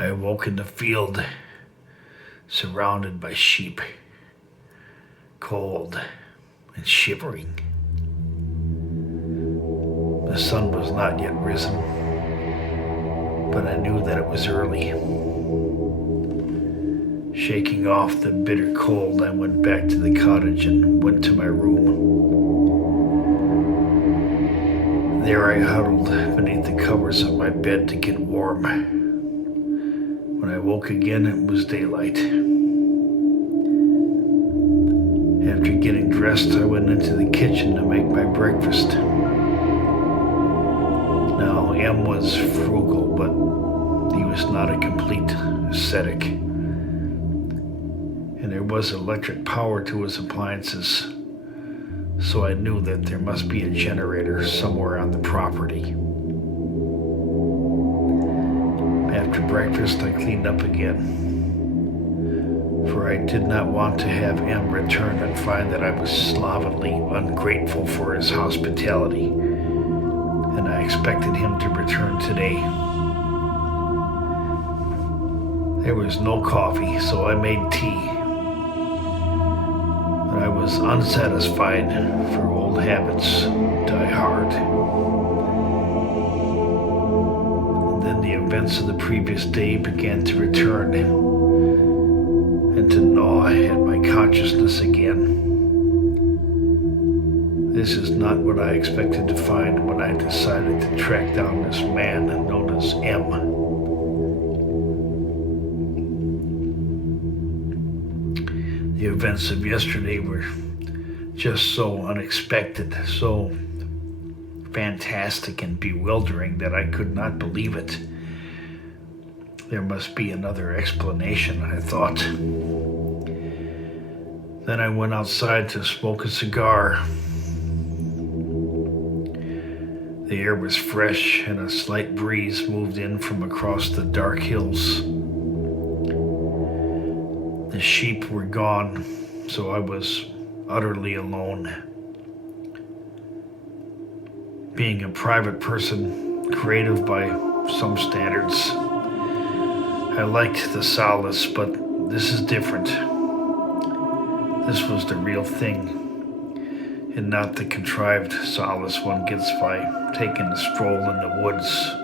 I awoke in the field, surrounded by sheep, cold and shivering. The sun was not yet risen, but I knew that it was early. Shaking off the bitter cold, I went back to the cottage and went to my room. There I huddled beneath the covers of my bed to get warm. When I woke again, it was daylight. After getting dressed, I went into the kitchen to make my breakfast. Now, M was frugal, but he was not a complete ascetic. And there was electric power to his appliances, so I knew that there must be a generator somewhere on the property. After breakfast, I cleaned up again, for I did not want to have M return and find that I was slovenly, ungrateful for his hospitality, and I expected him to return today. There was no coffee, so I made tea. But I was unsatisfied, for old habits die hard. And then the events of the previous day began to return and to gnaw at my consciousness again. This is not what I expected to find when I decided to track down this man known as M. The events of yesterday were just so unexpected, so fantastic and bewildering that I could not believe it. There must be another explanation, I thought. Then I went outside to smoke a cigar. The air was fresh and a slight breeze moved in from across the dark hills. The sheep were gone, so I was utterly alone. Being a private person, creative by some standards, I liked the solace, but this is different. This was the real thing, and not the contrived solace one gets by taking a stroll in the woods.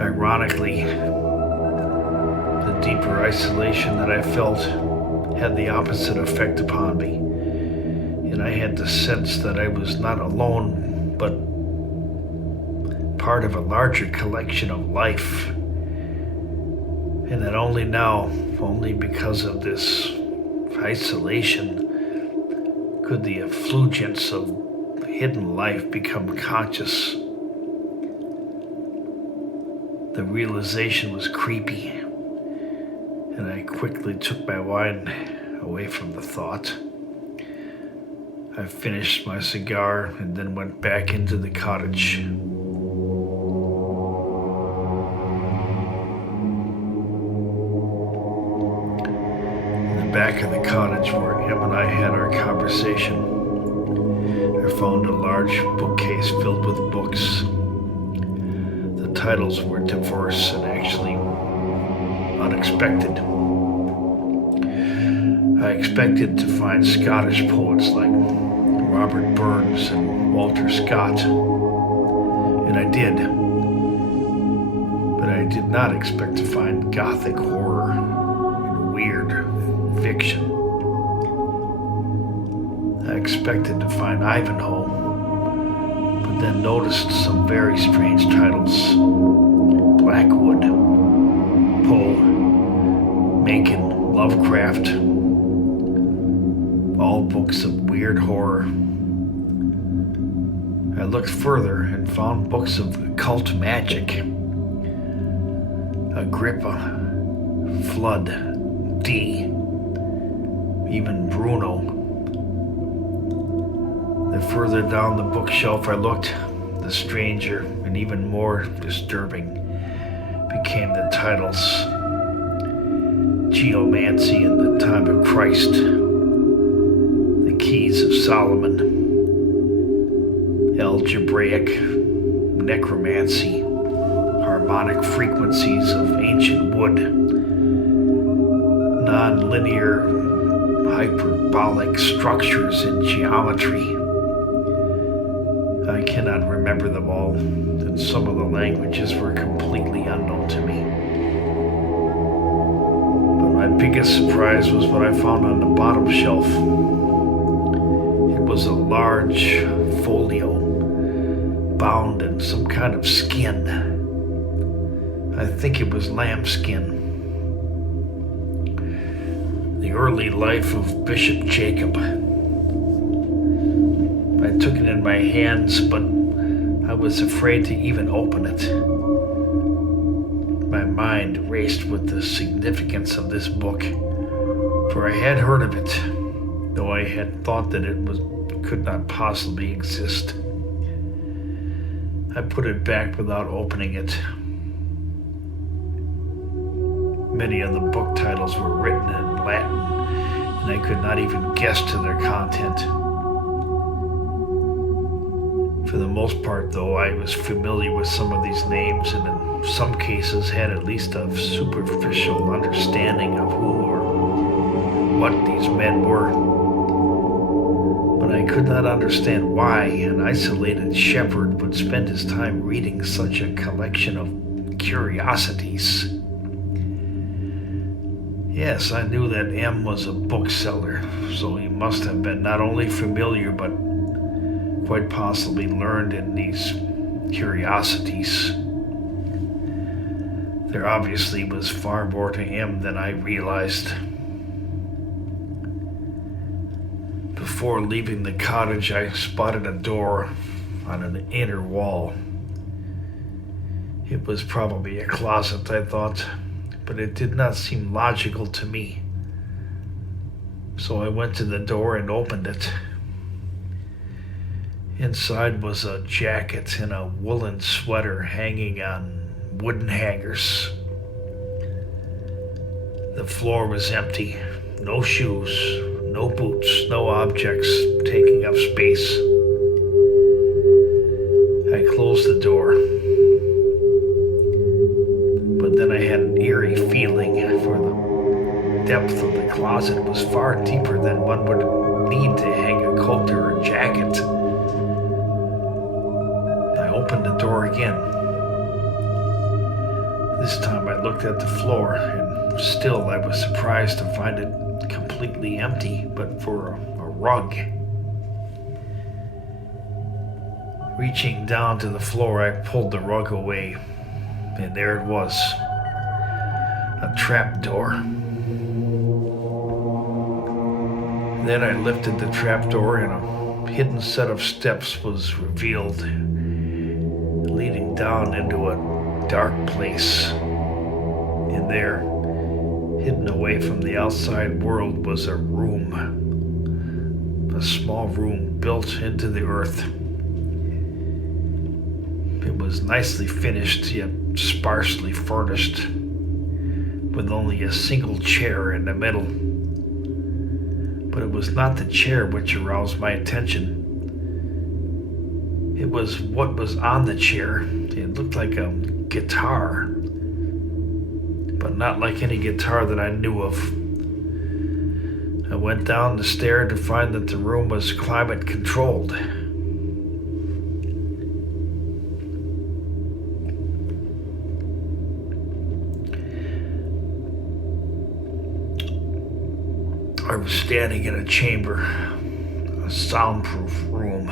Ironically, the deeper isolation that I felt had the opposite effect upon me, and I had the sense that I was not alone, but part of a larger collection of life, and that only now, only because of this isolation, could the effulgence of hidden life become conscious. The realization was creepy, and I quickly took my mind away from the thought. I finished my cigar and then went back into the cottage. In the back of the cottage where Em and I had our conversation, I found a large bookcase filled with books. The titles were diverse and actually unexpected. I expected to find Scottish poets like Robert Burns and Walter Scott, and I did. But I did not expect to find gothic horror and weird fiction. I expected to find Ivanhoe, but then noticed some very strange titles. Blackwood, Poe, Macon, Lovecraft, all books of weird horror. I looked further and found books of occult magic. Agrippa, Flood, Dee, even Bruno. The further down the bookshelf I looked, the stranger and even more disturbing became the titles. Geomancy in the Time of Christ, The Keys of Solomon, Algebraic Necromancy, harmonic frequencies of ancient wood, non-linear hyperbolic structures in geometry. I cannot remember them all, and some of the languages were completely unknown to me. But my biggest surprise was what I found on the bottom shelf. It was a large folio bound in some kind of skin. I think it was lambskin. The early life of Bishop Jacob. I took it in my hands, but I was afraid to even open it. My mind raced with the significance of this book, for I had heard of it, though I had thought that it could not possibly exist. I put it back without opening it. Many of the book titles were written in Latin, and I could not even guess to their content. For the most part, though, I was familiar with some of these names, and in some cases had at least a superficial understanding of who or what these men were. But I could not understand why an isolated shepherd would spend his time reading such a collection of curiosities. Yes, I knew that M was a bookseller, so he must have been not only familiar but quite possibly learned in these curiosities. There obviously was far more to M than I realized. Before leaving the cottage, I spotted a door on an inner wall. It was probably a closet, I thought, but it did not seem logical to me. So I went to the door and opened it. Inside was a jacket and a woolen sweater hanging on wooden hangers. The floor was empty. No shoes, no boots, no objects taking up space. I closed the door. But then I had an eerie feeling, for the depth of the closet was far deeper than one would need to hang a coat or a jacket. I opened the door again. This time I looked at the floor, and still I was surprised to find it completely empty, but for a rug. Reaching down to the floor, I pulled the rug away, and there it was, a trap door. Then I lifted the trap door, and a hidden set of steps was revealed, leading down into a dark place. And there, hidden away from the outside world, was a room, a small room built into the earth. It was nicely finished, yet sparsely furnished, with only a single chair in the middle. But it was not the chair which aroused my attention. It was what was on the chair. It looked like a guitar, but not like any guitar that I knew of. I went down the stair to find that the room was climate controlled. I was standing in a chamber, a soundproof room.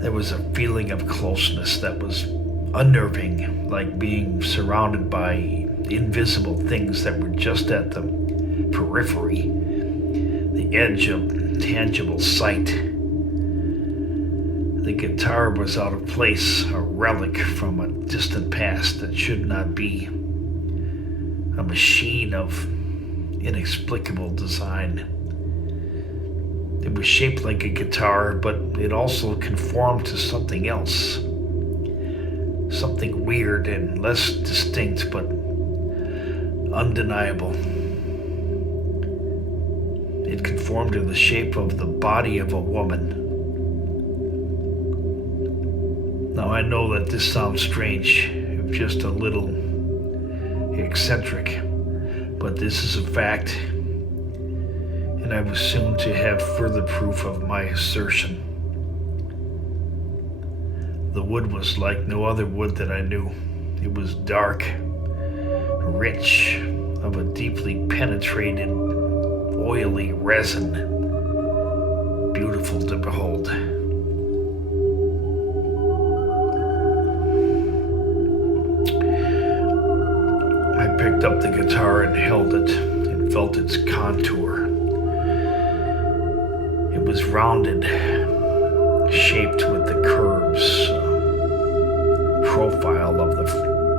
There was a feeling of closeness that was unnerving, like being surrounded by invisible things that were just at the periphery, the edge of tangible sight. The guitar was out of place, a relic from a distant past that should not be, a machine of inexplicable design. It was shaped like a guitar, but it also conformed to something else. Something weird and less distinct, but undeniable. It conformed to the shape of the body of a woman. Now I know that this sounds strange, just a little eccentric, but this is a fact, and I was soon to have further proof of my assertion. The wood was like no other wood that I knew. It was dark, rich, of a deeply penetrated, oily resin, beautiful to behold. I picked up the guitar and held it and felt its contour. It was rounded, shaped with the curves, profile of the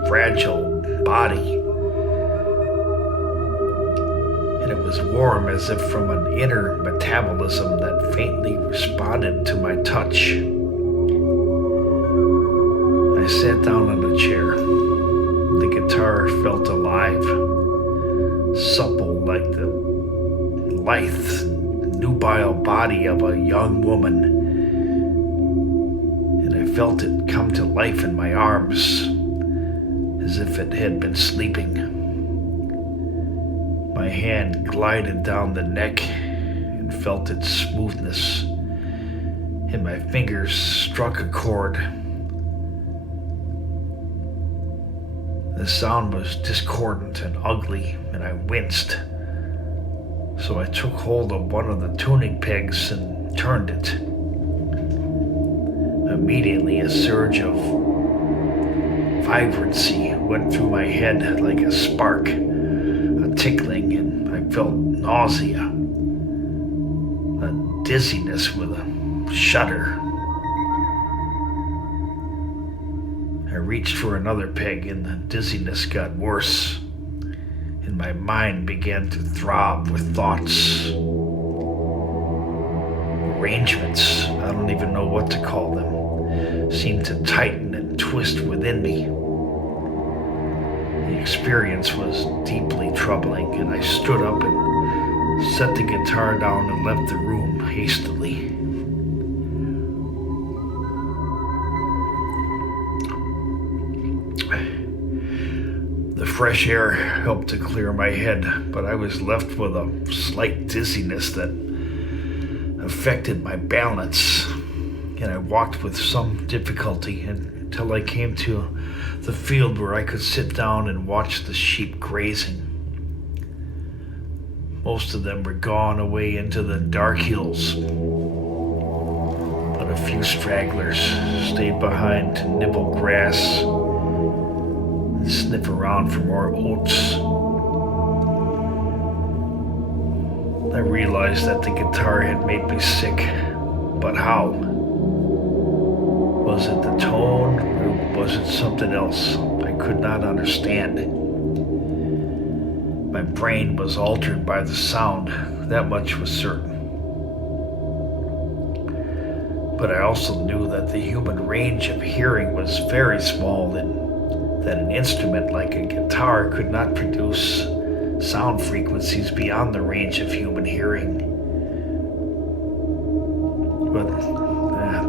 fragile body. And it was warm as if from an inner metabolism that faintly responded to my touch. I sat down on a chair. The guitar felt alive, supple like the lithe, nubile body of a young woman, and I felt it come to life in my arms as if it had been sleeping. My hand glided down the neck and felt its smoothness, and my fingers struck a chord. The sound was discordant and ugly, and I winced. So I took hold of one of the tuning pegs and turned it. Immediately, a surge of vibrancy went through my head like a spark, a tickling, and I felt nausea, a dizziness with a shudder. I reached for another peg, and the dizziness got worse, and my mind began to throb with thoughts, arrangements, I don't even know what to call them, seemed to tighten and twist within me. The experience was deeply troubling, and I stood up and set the guitar down and left the room hastily. The fresh air helped to clear my head, but I was left with a slight dizziness that affected my balance, and I walked with some difficulty until I came to the field where I could sit down and watch the sheep grazing. Most of them were gone away into the dark hills, but a few stragglers stayed behind to nibble grass, sniff around for more oats. I realized that the guitar had made me sick, but how? Was it the tone, or was it something else I could not understand? My brain was altered by the sound, that much was certain. But I also knew that the human range of hearing was very small, and that an instrument like a guitar could not produce sound frequencies beyond the range of human hearing. But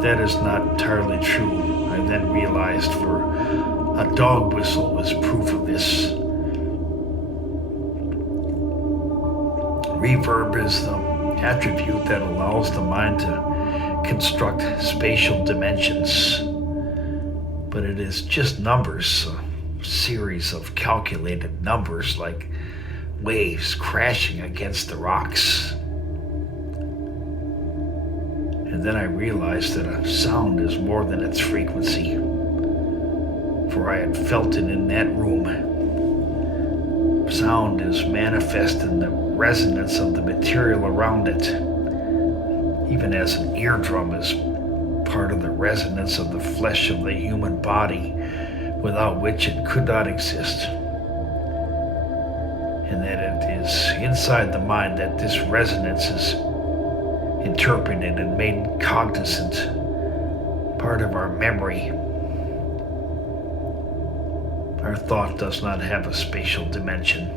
that is not entirely true, I then realized, for a dog whistle was proof of this. Reverb is the attribute that allows the mind to construct spatial dimensions, but it is just numbers, a series of calculated numbers like waves crashing against the rocks. And then I realized that a sound is more than its frequency, for I had felt it in that room. Sound is manifest in the resonance of the material around it, even as an eardrum is part of the resonance of the flesh of the human body, without which it could not exist. And that it is inside the mind that this resonance is interpreted and made cognizant, part of our memory. Our thought does not have a spatial dimension.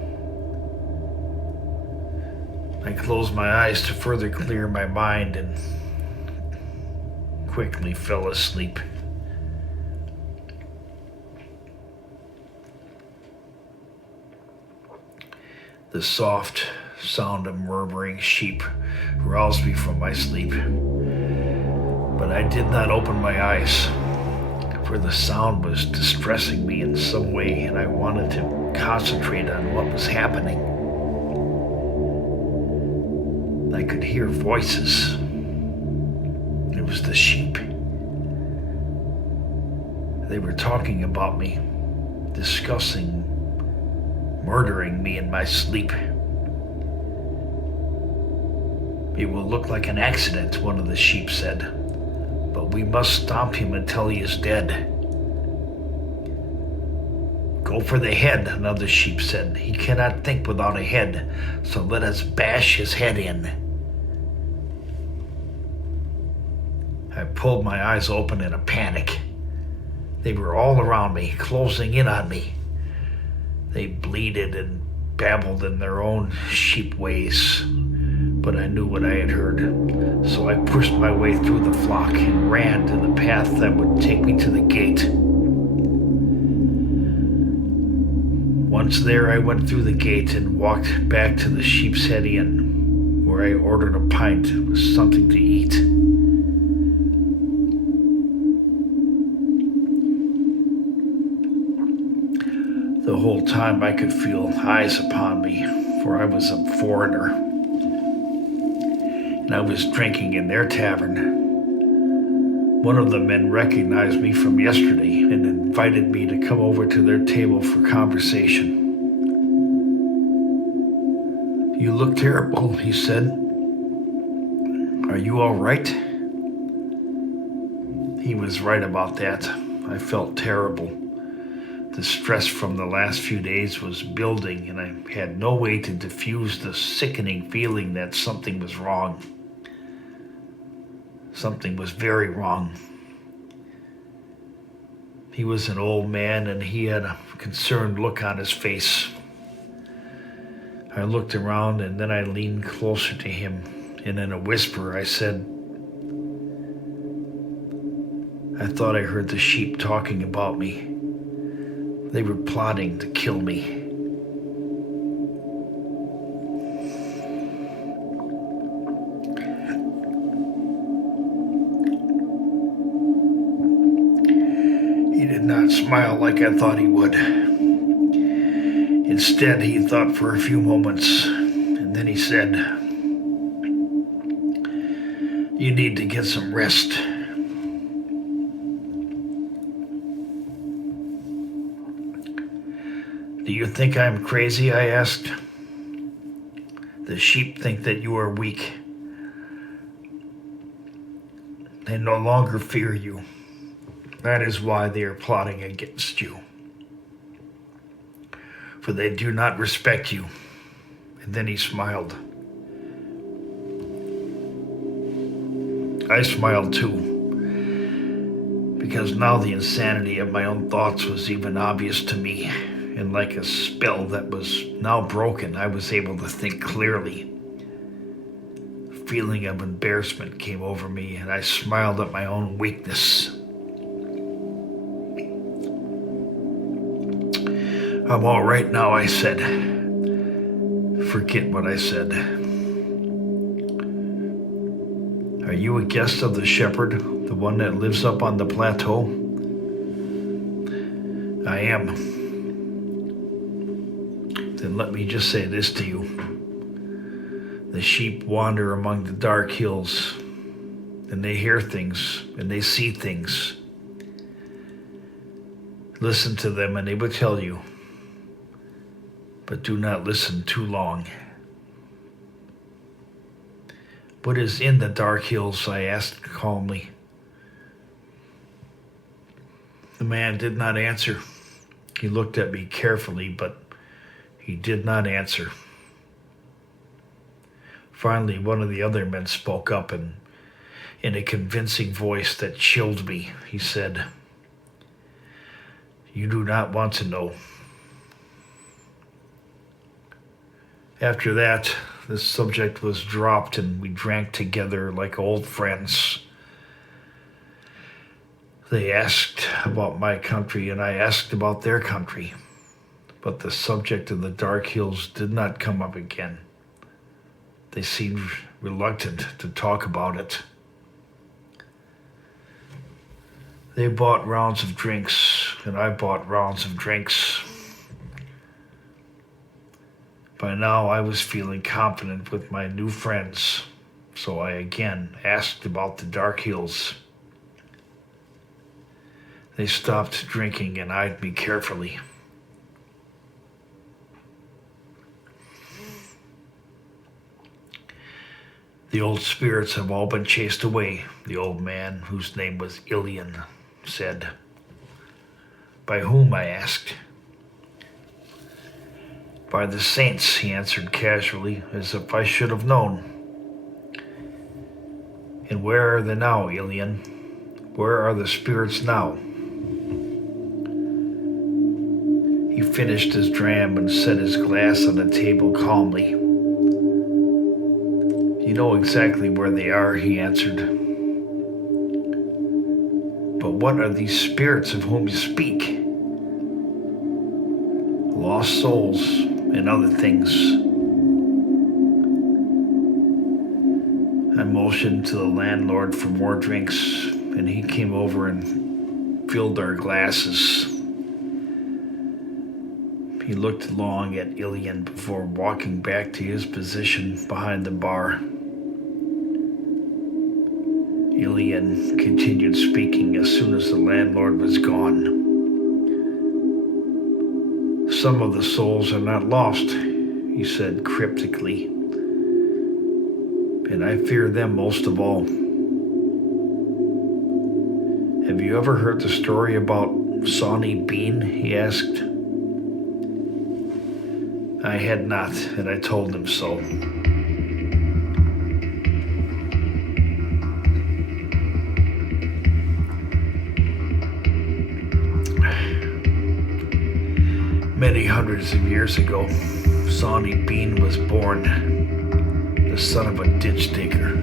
I closed my eyes to further clear my mind and quickly fell asleep. The soft sound of murmuring sheep roused me from my sleep, but I did not open my eyes, for the sound was distressing me in some way, and I wanted to concentrate on what was happening. I could hear voices. It was the sheep. They were talking about me, discussing murdering me in my sleep. It will look like an accident, one of the sheep said, but we must stop him until he is dead. Go for the head, another sheep said. He cannot think without a head, so let us bash his head in. I pulled my eyes open in a panic. They were all around me, closing in on me. They bleated and babbled in their own sheep ways, but I knew what I had heard. So I pushed my way through the flock and ran to the path that would take me to the gate. Once there, I went through the gate and walked back to the Sheep's Head Inn, where I ordered a pint with something to eat. The whole time I could feel eyes upon me, for I was a foreigner, and I was drinking in their tavern. One of the men recognized me from yesterday and invited me to come over to their table for conversation. You look terrible, he said. Are you all right? He was right about that. I felt terrible. The stress from the last few days was building, and I had no way to diffuse the sickening feeling that something was wrong. Something was very wrong. He was an old man, and he had a concerned look on his face. I looked around, and then I leaned closer to him, and in a whisper I said, I thought I heard the sheep talking about me. They were plotting to kill me. He did not smile like I thought he would. Instead, he thought for a few moments, and then he said, You need to get some rest. Do you think I'm crazy? I asked. The sheep think that you are weak. They no longer fear you. That is why they are plotting against you. For they do not respect you. And then he smiled. I smiled too, because now the insanity of my own thoughts was even obvious to me, and like a spell that was now broken, I was able to think clearly. A feeling of embarrassment came over me, and I smiled at my own weakness. I'm all right now, I said. Forget what I said. Are you a guest of the shepherd, the one that lives up on the plateau? I am. Then let me just say this to you. The sheep wander among the dark hills, and they hear things, and they see things. Listen to them, and they will tell you. But do not listen too long. What is in the dark hills? I asked calmly. The man did not answer. He looked at me carefully, but he did not answer. Finally, one of the other men spoke up, and in a convincing voice that chilled me, he said, You do not want to know. After that, the subject was dropped, and we drank together like old friends. They asked about my country, and I asked about their country. but the subject of the Dark Hills did not come up again. They seemed reluctant to talk about it. They bought rounds of drinks, and I bought rounds of drinks. By now, I was feeling confident with my new friends, so I again asked about the Dark Hills. They stopped drinking and eyed me carefully. The old spirits have all been chased away, the old man, whose name was Ilian, said. By whom? I asked. By the saints, he answered casually, as if I should have known. And where are they now, Ilian? Where are the spirits now? He finished his dram and set his glass on the table calmly. You know exactly where they are, he answered. But what are these spirits of whom you speak? Lost souls and other things. I motioned to the landlord for more drinks, and he came over and filled our glasses. He looked long at Ilian before walking back to his position behind the bar. Ilian continued speaking as soon as the landlord was gone. Some of the souls are not lost, he said cryptically, and I fear them most of all. Have you ever heard the story about Sawney Bean? He asked. I had not, and I told him so. Many hundreds of years ago, Sawney Bean was born, the son of a ditch digger.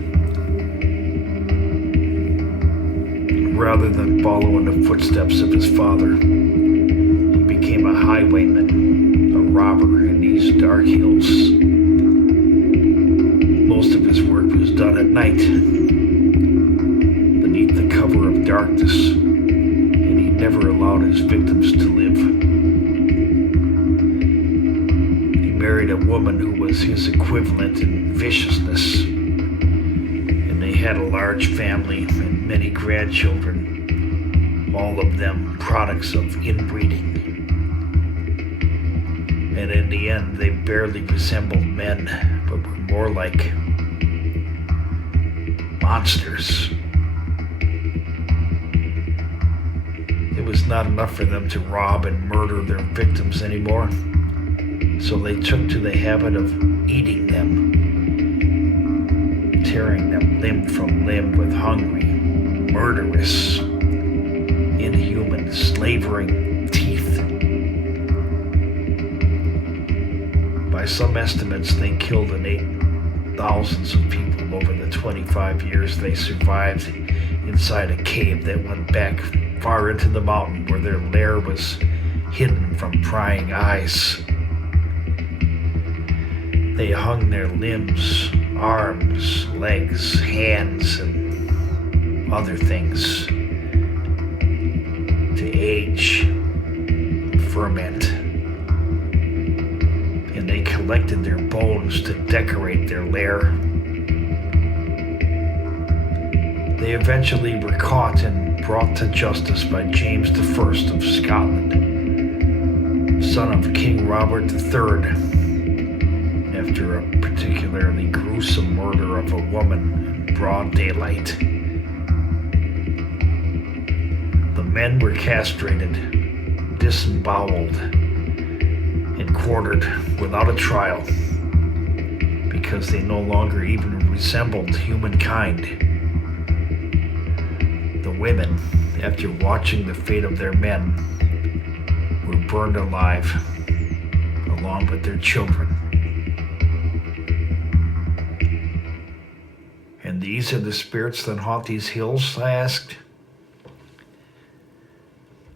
Rather than follow in the footsteps of his father, he became a highwayman, a robber in these dark hills. Most of his work was done at night, beneath the cover of darkness, and he never allowed his victims to live. He married a woman who was his equivalent in viciousness, and they had a large family and many grandchildren, all of them products of inbreeding. And in the end, they barely resembled men, but were more like monsters. It was not enough for them to rob and murder their victims anymore, so they took to the habit of eating them, tearing them limb from limb with hungry, murderous, inhuman, slavering teeth. By some estimates, they killed and ate thousands of people over the 25 years they survived inside a cave that went back far into the mountain where their lair was hidden from prying eyes. They hung their limbs, arms, legs, hands, and other things to age, ferment, and they collected their bones to decorate their lair. They eventually were caught and brought to justice by James I of Scotland, son of King Robert III, after a particularly gruesome murder of a woman in broad daylight. The men were castrated, disemboweled, and quartered without a trial because they no longer even resembled humankind. The women, after watching the fate of their men, were burned alive along with their children. And these are the spirits that haunt these hills? I asked.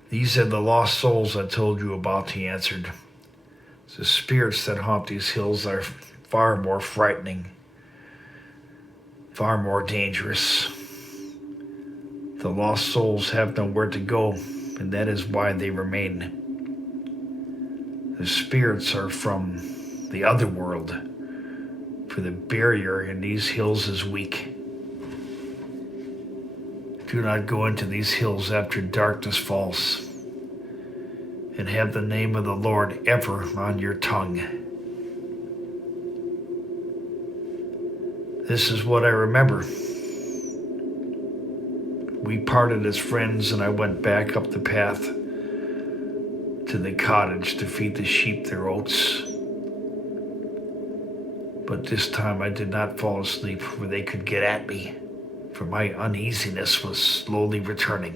These are the lost souls I told you about, he answered. The spirits that haunt these hills are far more frightening, far more dangerous. The lost souls have nowhere to go, and that is why they remain. The spirits are from the other world, for the barrier in these hills is weak. Do not go into these hills after darkness falls, and have the name of the Lord ever on your tongue. This is what I remember. We parted as friends, and I went back up the path to the cottage to feed the sheep their oats. But this time I did not fall asleep where they could get at me, for my uneasiness was slowly returning.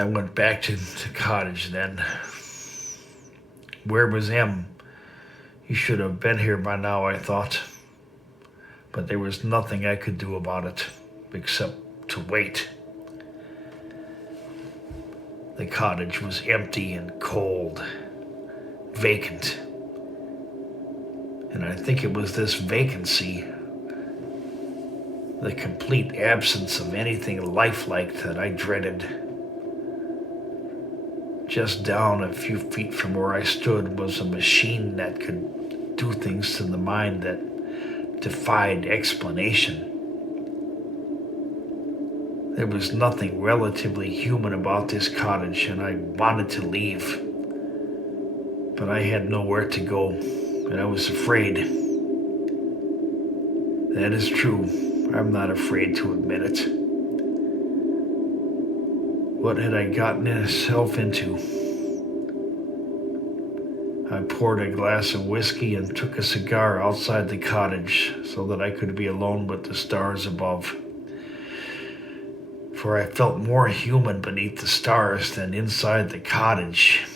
I went back to the cottage then. Where was M? He should have been here by now, I thought. But there was nothing I could do about it, except to wait. The cottage was empty and cold, vacant. And I think it was this vacancy, the complete absence of anything lifelike, that I dreaded. Just down a few feet from where I stood was a machine that could do things to the mind that defied explanation. There was nothing relatively human about this cottage, and I wanted to leave. But I had nowhere to go, and I was afraid. That is true. I'm not afraid to admit it. What had I gotten myself into? I poured a glass of whiskey and took a cigar outside the cottage so that I could be alone with the stars above. For I felt more human beneath the stars than inside the cottage,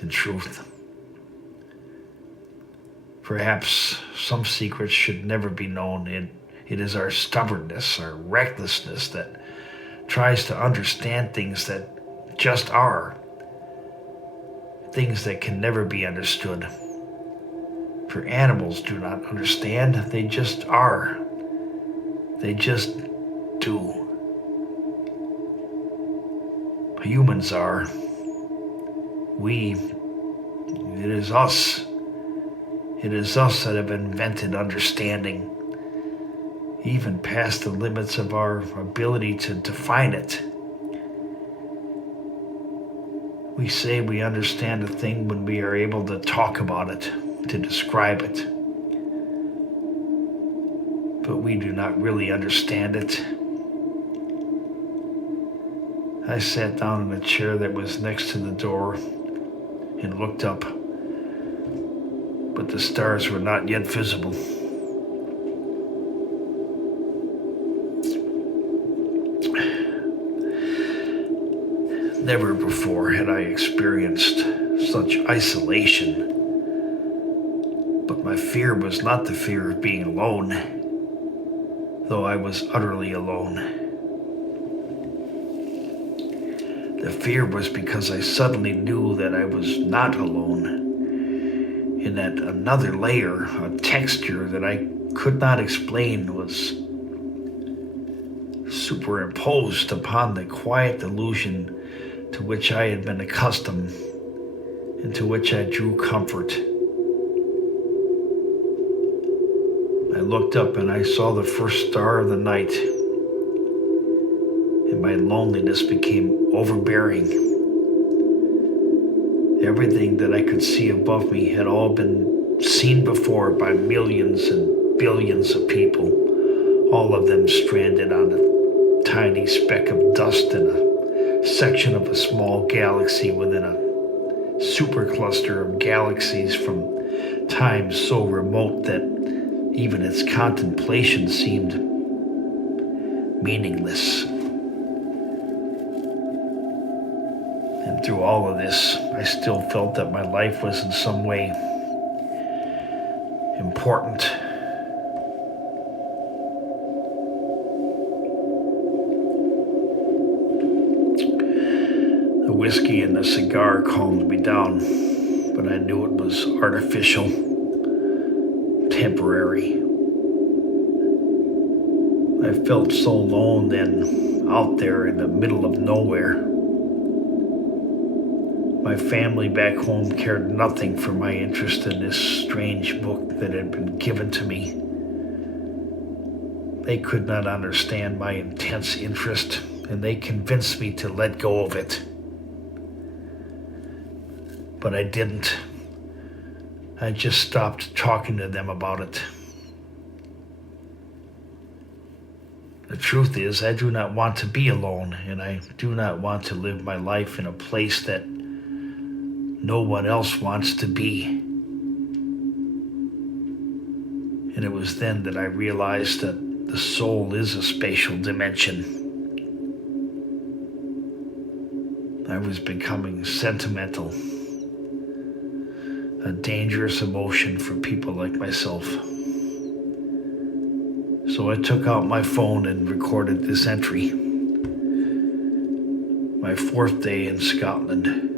in truth. Perhaps some secrets should never be known. It is our stubbornness, our recklessness that tries to understand things that just are. Things that can never be understood. For animals do not understand, they just are. They just do. Humans are. It is us. It is us that have invented understanding, even past the limits of our ability to define it. We say we understand a thing when we are able to talk about it, to describe it. But we do not really understand it. I sat down in a chair that was next to the door and looked up, but the stars were not yet visible. Never before had I experienced such isolation, but my fear was not the fear of being alone, though I was utterly alone. The fear was because I suddenly knew that I was not alone, and that another layer, a texture that I could not explain, was superimposed upon the quiet illusion to which I had been accustomed and to which I drew comfort. I looked up and I saw the first star of the night, and my loneliness became overbearing. Everything that I could see above me had all been seen before by millions and billions of people, all of them stranded on a tiny speck of dust in a section of a small galaxy within a supercluster of galaxies from times so remote that even its contemplation seemed meaningless. And through all of this, I still felt that my life was in some way important. whiskey and a cigar calmed me down, but I knew it was artificial, temporary. I felt so alone then, out there in the middle of nowhere. My family back home cared nothing for my interest in this strange book that had been given to me. They could not understand my intense interest, and they convinced me to let go of it. But I didn't. I just stopped talking to them about it. The truth is, I do not want to be alone, and I do not want to live my life in a place that no one else wants to be. And it was then that I realized that the soul is a spatial dimension. I was becoming sentimental, a dangerous emotion for people like myself. So I took out my phone and recorded this entry. My 4th day in Scotland.